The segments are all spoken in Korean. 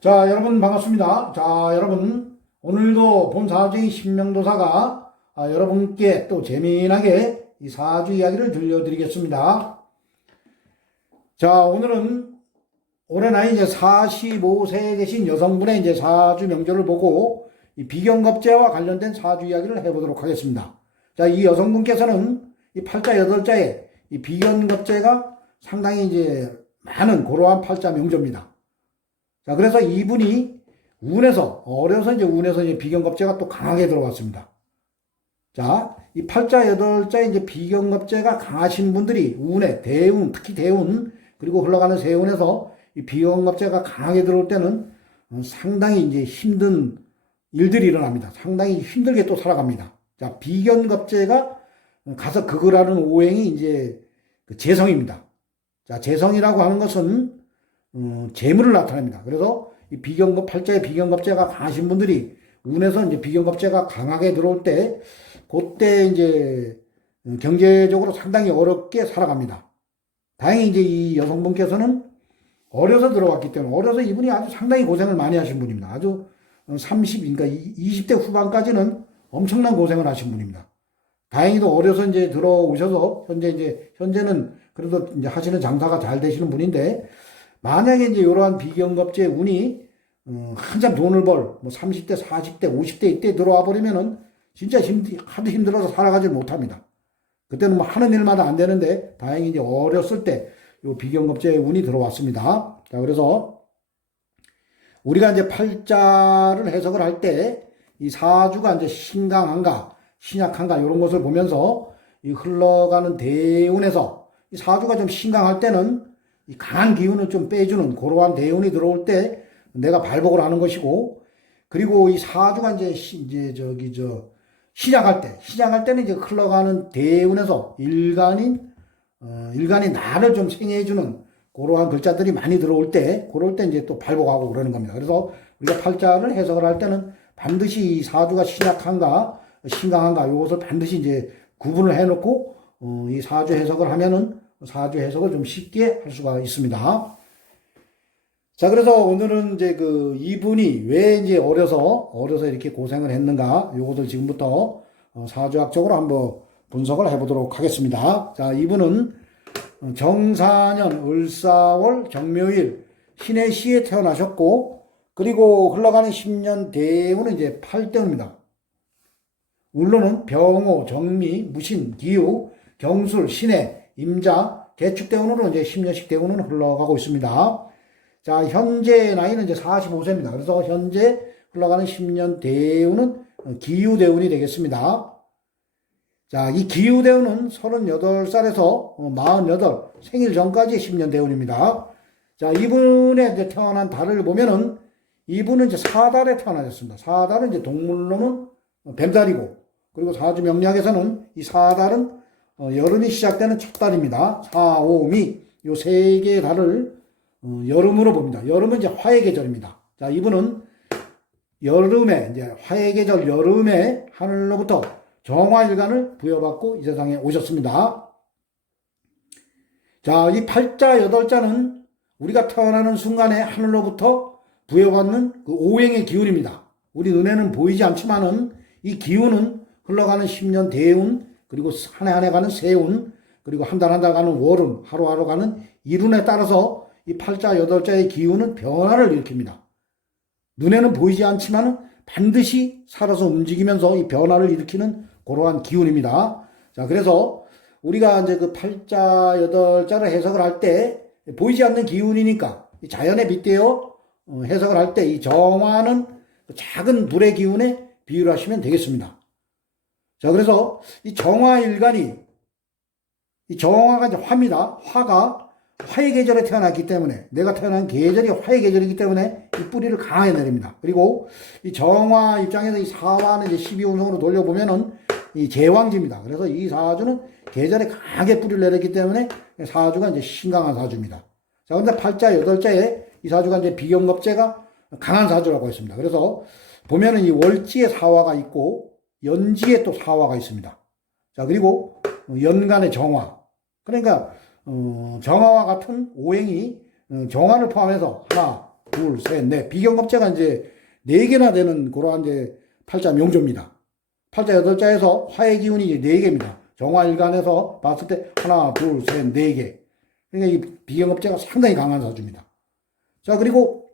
자, 여러분 반갑습니다. 자, 여러분 오늘도 본 사주의 신명도사가 여러분께 또 재미나게 이 사주 이야기를 들려드리겠습니다. 자, 오늘은 올해 나이 이제 45세에 계신 여성분의 이제 사주 명절을 보고 이 비견겁제와 관련된 사주 이야기를 해보도록 하겠습니다. 자, 이 여성분께서는 이 팔자 8자에 이 비견겁제가 상당히 이제 많은 고러한 팔자 명조입니다. 자, 그래서 이분이 어려서 이제 비견겁제가 또 강하게 들어왔습니다. 자, 이 팔자 8자에 이제 비견겁제가 강하신 분들이 운에, 대운, 특히 대운, 그리고 흘러가는 세운에서 이 비견겁제가 강하게 들어올 때는 상당히 이제 힘든 일들이 일어납니다. 상당히 힘들게 또 살아갑니다. 자, 비견겁제가 가서 극을하는 오행이 이제 그 재성입니다. 자, 재성이라고 하는 것은 재물을 나타냅니다. 그래서 이 팔자에 비견겁제가 강하신 분들이 운에서 이제 비견겁제가 강하게 들어올 때, 그때 이제 경제적으로 상당히 어렵게 살아갑니다. 다행히 이제 이 여성분께서는 어려서 들어왔기 때문에, 어려서 이분이 아주 상당히 고생을 많이 하신 분입니다. 아주 그러니까 20대 후반까지는 엄청난 고생을 하신 분입니다. 다행히도 어려서 이제 들어오셔서, 현재는 그래도 이제 하시는 장사가 잘 되시는 분인데, 만약에 이제 이러한 비견겁제 운이 한참 돈을 뭐 30대, 40대, 50대 이때 들어와 버리면은 진짜 하도 힘들어서 살아가지 못합니다. 그때는 뭐 하는 일마다 안 되는데, 다행히 이제 어렸을 때 이 비견겁제 운이 들어왔습니다. 자, 그래서 우리가 이제 팔자를 해석을 할 때 이 사주가 이제 신강한가, 신약한가 이런 것을 보면서 이 흘러가는 대운에서 이 사주가 좀 신강할 때는 이 강한 기운을 좀 빼주는 그러한 대운이 들어올 때 내가 발복을 하는 것이고, 그리고 이 사주가 시작할 때는 이제 흘러가는 대운에서 일간이 나를 좀 생애해주는 그러한 글자들이 많이 들어올 때, 그럴 때 이제 또 발복하고 그러는 겁니다. 그래서 우리가 팔자를 해석을 할 때는 반드시 이 사주가 신약한가, 신강한가, 이것을 반드시 이제 구분을 해놓고, 이 사주 해석을 하면은 사주 해석을 좀 쉽게 할 수가 있습니다. 자, 그래서 오늘은 이제 이분이 왜 이제 어려서 이렇게 고생을 했는가, 요것을 지금부터 사주학적으로 한번 분석을 해보도록 하겠습니다. 자, 이분은 정사년 을사월 정묘일 신해시에 태어나셨고, 그리고 흘러가는 10년 대운은 이제 8대운입니다. 울로는 병호, 정미, 무신, 기우, 경술, 신해, 임자, 개축대운으로 이제 10년씩 대운은 흘러가고 있습니다. 자, 현재 나이는 이제 45세입니다. 그래서 현재 흘러가는 10년 대운은 기우대운이 되겠습니다. 자, 이 기우대운은 38살에서 48, 생일 전까지 10년 대운입니다. 자, 이분의 이제 태어난 달을 보면은 이분은 이제 사달에 태어나셨습니다. 사달은 이제 동물로는 뱀달이고, 그리고 사주 명리학에서는 이 사달은 여름이 시작되는 첫 달입니다. 사, 오, 미, 요 세 개의 달을 여름으로 봅니다. 여름은 이제 화의 계절입니다. 자, 이분은 이제 화의 계절 여름에 하늘로부터 정화일간을 부여받고 이 세상에 오셨습니다. 자, 이 팔자 8자는 우리가 태어나는 순간에 하늘로부터 부여받는 그 오행의 기운입니다. 우리 눈에는 보이지 않지만은 이 기운은 흘러가는 10년 대운, 그리고 한 해 한 해 가는 세운, 그리고 한 달 한 달 가는 월운, 하루하루 가는 일운에 따라서 이 팔자 8자의 기운은 변화를 일으킵니다. 눈에는 보이지 않지만 반드시 살아서 움직이면서 이 변화를 일으키는 그러한 기운입니다. 자, 그래서 우리가 이제 그 팔자 8자를 해석을 할 때 보이지 않는 기운이니까 자연에 빗대어 해석을 할 때 이 정화는 작은 불의 기운에 비유를 하시면 되겠습니다. 자, 그래서 이 정화가 이제 화입니다. 화가 화의 계절에 태어났기 때문에, 내가 태어난 계절이 화의 계절이기 때문에 이 뿌리를 강하게 내립니다. 그리고 이 정화 입장에서 이 사화는 이제 12운성으로 돌려보면은 이 제왕지입니다. 그래서 이 사주는 계절에 강하게 뿌리를 내렸기 때문에 사주가 이제 신강한 사주입니다. 자, 근데 팔자 8자에 이 사주가 이제 비견겁제가 강한 사주라고 했습니다. 그래서 보면은 이 월지에 사화가 있고 연지에 또 사화가 있습니다. 자, 그리고 연간의 정화. 그러니까 정화와 같은 오행이 정화를 포함해서 하나, 둘, 셋, 넷. 비경겁제가 이제 4개나 되는 그러한 이제 팔자 명조입니다. 팔자 8자에서 화의 기운이 이제 4개입니다. 정화일간에서 봤을 때 하나, 둘, 셋, 4개. 그러니까 이 비경겁제가 상당히 강한 사주입니다. 자, 그리고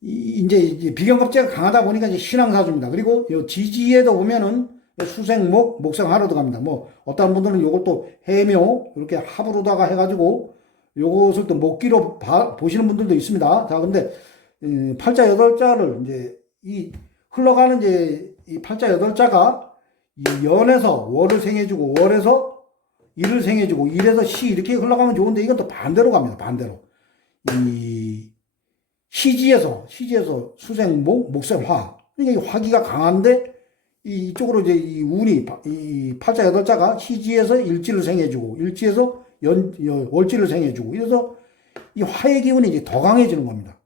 이제 비경겁제가 강하다 보니까 이제 신앙사주입니다. 그리고 요 지지에도 보면은 수생목, 목생화로 들어갑니다. 뭐 어떤 분들은 요걸 또 해묘 이렇게 합으로다가 해가지고 요것을 또 목기로 보시는 분들도 있습니다. 자, 근데 팔자 8자를 이제 이 흘러가는 이제 이 팔자 8자가 이 연에서 월을 생해주고 월에서 일을 생해주고 일에서 시 이렇게 흘러가면 좋은데 이건 또 반대로 갑니다. 반대로 이 시지에서 수생목, 목생화. 그러니까 이 화기가 강한데 이쪽으로 이제 이 운이 이 팔자 8자가 시지에서 일지를 생해주고 일지에서 월지를 생해주고 이래서 이 화의 기운이 이제 더 강해지는 겁니다.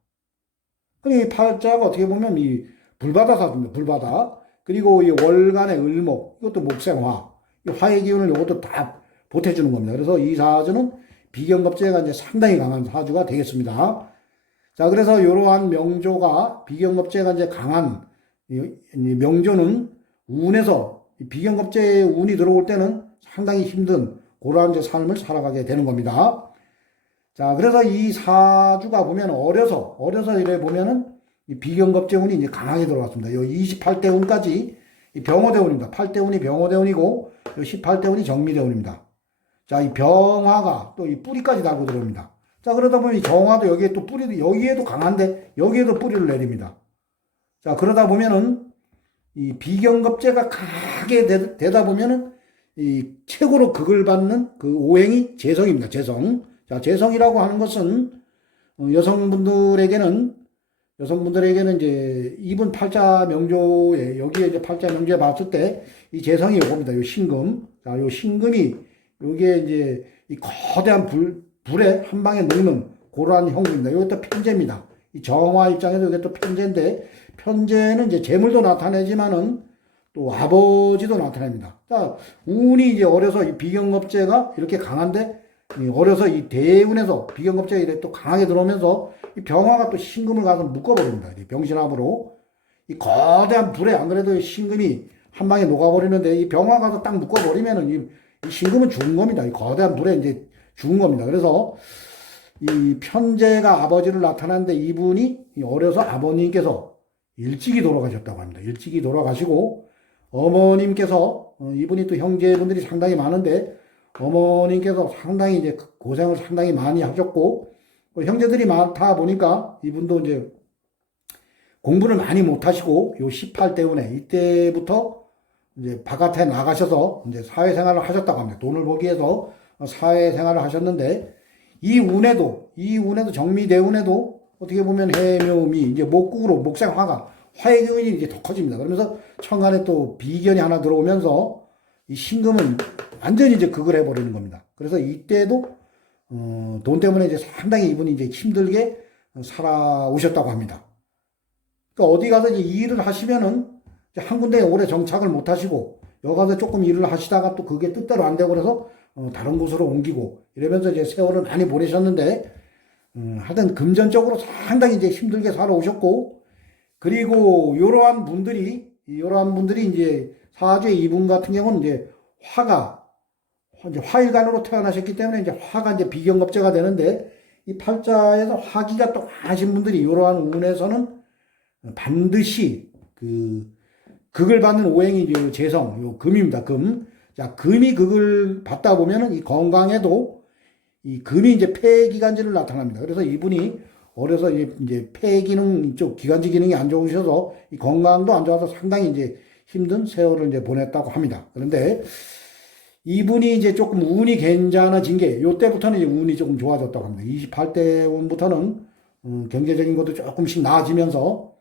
그러니까 이 팔자가 어떻게 보면 이 불바다 사주입니다. 불바다. 그리고 이 월간의 을목 이것도 목생화. 이 화의 기운을 이것도 다 보태주는 겁니다. 그래서 이 사주는 비경겁제가 이제 상당히 강한 사주가 되겠습니다. 자, 그래서 이러한 명조가 비경겁제가 이제 강한 이 명조는 운에서 비경겁제의 운이 들어올 때는 상당히 힘든 그러한 이제 삶을 살아가게 되는 겁니다. 자, 그래서 이 사주가 보면 어려서 이래 보면은 이 비경겁제 운이 이제 강하게 들어왔습니다. 요 28대 운까지 이 병호대 운입니다. 8대 운이 병호대 운이고 요 18대 운이 정미대 운입니다. 자, 이 병화가 또 이 뿌리까지 달고 들어옵니다. 자, 그러다 보면 이 정화도 여기에 또 뿌리도, 여기에도 강한데, 여기에도 뿌리를 내립니다. 자, 그러다 보면은, 이 비경겁제가 강하게 되다 보면은, 이 최고로 극을 받는 그 오행이 재성입니다. 재성. 자, 재성이라고 하는 것은, 여성분들에게는 이제, 이분 팔자 명조에, 여기에 이제 팔자 명조에 봤을 때, 이 재성이 요겁니다. 요 신금. 자, 요 신금이, 요게 이제, 이 거대한 불에 한 방에 녹는 그러한 형국입니다. 이것도 편재입니다. 이 정화 입장에서 이게 또 편재인데, 편재는 이제 재물도 나타내지만은 또 아버지도 나타냅니다. 자, 운이 이제 어려서 이 비경겁제가 이렇게 강한데, 어려서 이 대운에서 비경겁제가 이렇게 또 강하게 들어오면서 이 병화가 또 신금을 가서 묶어버립니다. 병신합으로. 이 거대한 불에 안 그래도 신금이 한 방에 녹아버리는데 이 병화가 가서 딱 묶어버리면은 이 신금은 죽은 겁니다. 이 거대한 불에 이제 죽은 겁니다. 그래서 이 편재가 아버지를 나타났는데 이분이 어려서 아버님께서 일찍이 돌아가셨다고 합니다. 일찍이 돌아가시고 어머님께서 이분이 또 형제분들이 상당히 많은데 어머님께서 상당히 이제 고생을 상당히 많이 하셨고 형제들이 많다 보니까 이분도 이제 공부를 많이 못 하시고 요 18대 운에 이때부터 이제 바깥에 나가셔서 이제 사회생활을 하셨다고 합니다. 돈을 벌기 위해서 사회생활을 하셨는데 이 운에도 정미대운에도 어떻게 보면 해묘미 이제 목국으로 목생화가 화의 기운이 이제 더 커집니다. 그러면서 천간에 또 비견이 하나 들어오면서 이 신금은 완전히 이제 극을 해버리는 겁니다. 그래서 이때도 돈 때문에 이제 상당히 이분이 이제 힘들게 살아오셨다고 합니다. 그러니까 어디 가서 이제 일을 하시면은 한 군데에 오래 정착을 못 하시고 여기 가서 조금 일을 하시다가 또 그게 뜻대로 안 되고 그래서 다른 곳으로 옮기고 이러면서 이제 세월을 많이 보내셨는데 하여튼 금전적으로 상당히 이제 힘들게 살아오셨고 그리고 이러한 분들이 이제 사주의 이분 같은 경우는 이제 이제 화일간으로 태어나셨기 때문에 이제 화가 이제 비경겁제가 되는데 이 팔자에서 화기가 또 하신 분들이 이러한 운에서는 반드시 극을 받는 오행이 요 재성, 요 금입니다. 금. 자, 금이 극을 받다 보면은 이 건강에도 이 금이 이제 폐기관지를 나타납니다. 그래서 이분이 어려서 이제 폐 기능 이쪽 기관지 기능이 안 좋으셔서 이 건강도 안 좋아서 상당히 이제 힘든 세월을 이제 보냈다고 합니다. 그런데 이분이 이제 조금 운이 괜찮아진 게 요때부터는 이제 운이 조금 좋아졌다고 합니다. 28대 운부터는 경제적인 것도 조금씩 나아지면서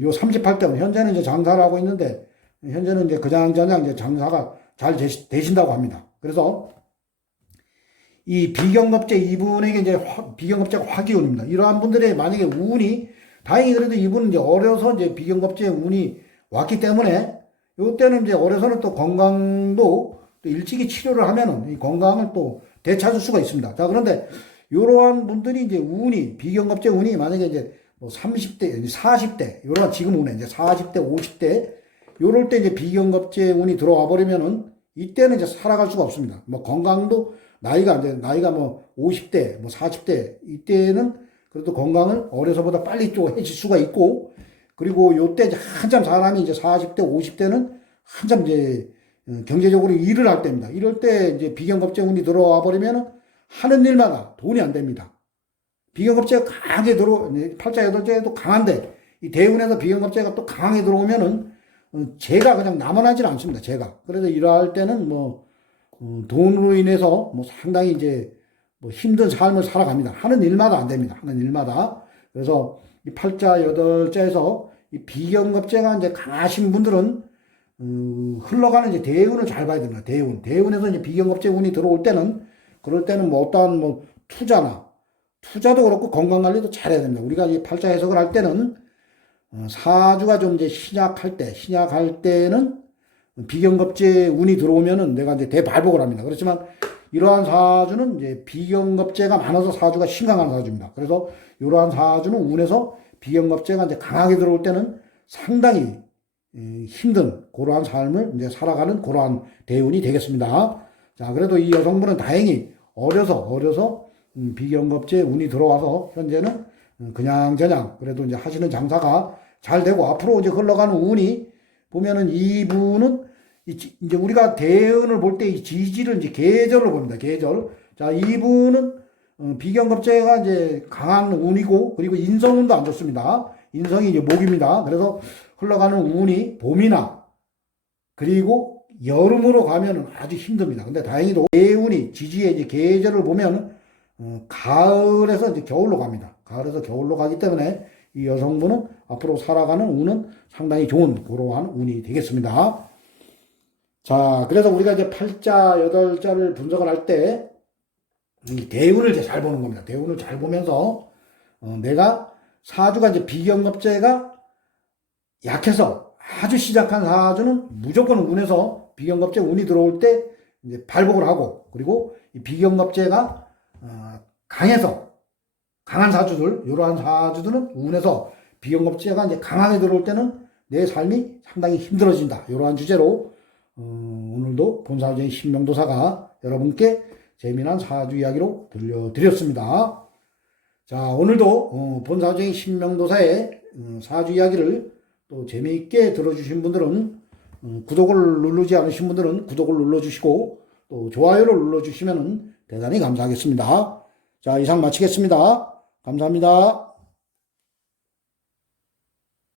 요 38대 운 현재는 이제 장사를 하고 있는데 현재는 이제 그장저장 이제 장사가 잘 되신다고 합니다. 그래서 이 비경겁제 이분에게 이제 비경겁제가 화기운입니다. 이러한 분들의 만약에 운이 다행히 그래도 이분은 이제 어려서 이제 비경겁제 운이 왔기 때문에 요때는 이제 어려서는 또 건강도 또 일찍이 치료를 하면은 이 건강을 또 되찾을 수가 있습니다. 자, 그런데 이러한 분들이 이제 운이, 비경겁제 운이 만약에 이제 뭐 30대, 40대, 요런 지금 운에 이제 40대, 50대, 요럴 때 이제 비경겁제 운이 들어와 버리면은 이때는 이제 살아갈 수가 없습니다. 뭐 건강도 나이가 뭐 50대, 뭐 40대, 이때는 그래도 건강을 어려서보다 빨리 또 해칠 수가 있고, 그리고 요때 이제 한참 사람이 이제 40대, 50대는 한참 이제 경제적으로 일을 할 때입니다. 이럴 때 이제 비경겁제 운이 들어와 버리면은 하는 일마다 돈이 안 됩니다. 비경겁제가 강하게 팔자 여덟자에도 강한데, 이 대운에서 비경겁제가 또 강하게 들어오면은, 제가 그냥 남아나질 않습니다. 제가. 그래서 이럴 때는 뭐, 돈으로 인해서 뭐 상당히 이제 뭐 힘든 삶을 살아갑니다. 하는 일마다 안 됩니다. 하는 일마다. 그래서 이 팔자 여덟자에서 이 비경겁제가 이제 강하신 분들은, 흘러가는 이제 대운을 잘 봐야 됩니다. 대운에서 이제 비경겁제 운이 들어올 때는, 그럴 때는 뭐 어떠한 뭐 투자도 그렇고 건강 관리도 잘해야 됩니다. 우리가 이 팔자 해석을 할 때는 사주가 좀 이제 신약할 때는 비경겁제 운이 들어오면은 내가 이제 대발복을 합니다. 그렇지만 이러한 사주는 이제 비경겁제가 많아서 사주가 심각한 사주입니다. 그래서 이러한 사주는 운에서 비경겁제가 이제 강하게 들어올 때는 상당히 힘든 그러한 삶을 이제 살아가는 그러한 대운이 되겠습니다. 자, 그래도 이 여성분은 다행히 어려서 비경겁제 운이 들어와서 현재는 그냥저냥 그래도 이제 하시는 장사가 잘 되고, 앞으로 이제 흘러가는 운이 보면은 이분은 이제 우리가 대운을 볼 때 이 지지를 이제 계절로 봅니다. 계절. 자, 이분은 비경겁제가 이제 강한 운이고, 그리고 인성운도 안 좋습니다. 인성이 이제 목입니다. 그래서 흘러가는 운이 봄이나 그리고 여름으로 가면은 아주 힘듭니다. 근데 다행히도 대운이 지지의 이제 계절을 보면 가을에서 이제 겨울로 갑니다. 가을에서 겨울로 가기 때문에 이 여성분은 앞으로 살아가는 운은 상당히 좋은 그러한 운이 되겠습니다. 자, 그래서 우리가 이제 팔자, 여덟자를 분석을 할 때 이 대운을 이제 잘 보는 겁니다. 대운을 잘 보면서 내가 사주가 이제 비경겁제가 약해서 아주 시작한 사주는 무조건 운에서 비경겁제 운이 들어올 때 이제 발복을 하고, 그리고 이 비경겁제가 강한 사주들, 이러한 사주들은 운에서 비경겁제가 이제 강하게 들어올 때는 내 삶이 상당히 힘들어진다. 이러한 주제로 오늘도 본사주의 신명도사가 여러분께 재미난 사주 이야기로 들려드렸습니다. 자, 오늘도 본사주의 신명도사의 사주 이야기를 또 재미있게 들어주신 분들은 구독을 누르지 않으신 분들은 구독을 눌러주시고, 또 좋아요를 눌러주시면 대단히 감사하겠습니다. 자, 이상 마치겠습니다. 감사합니다.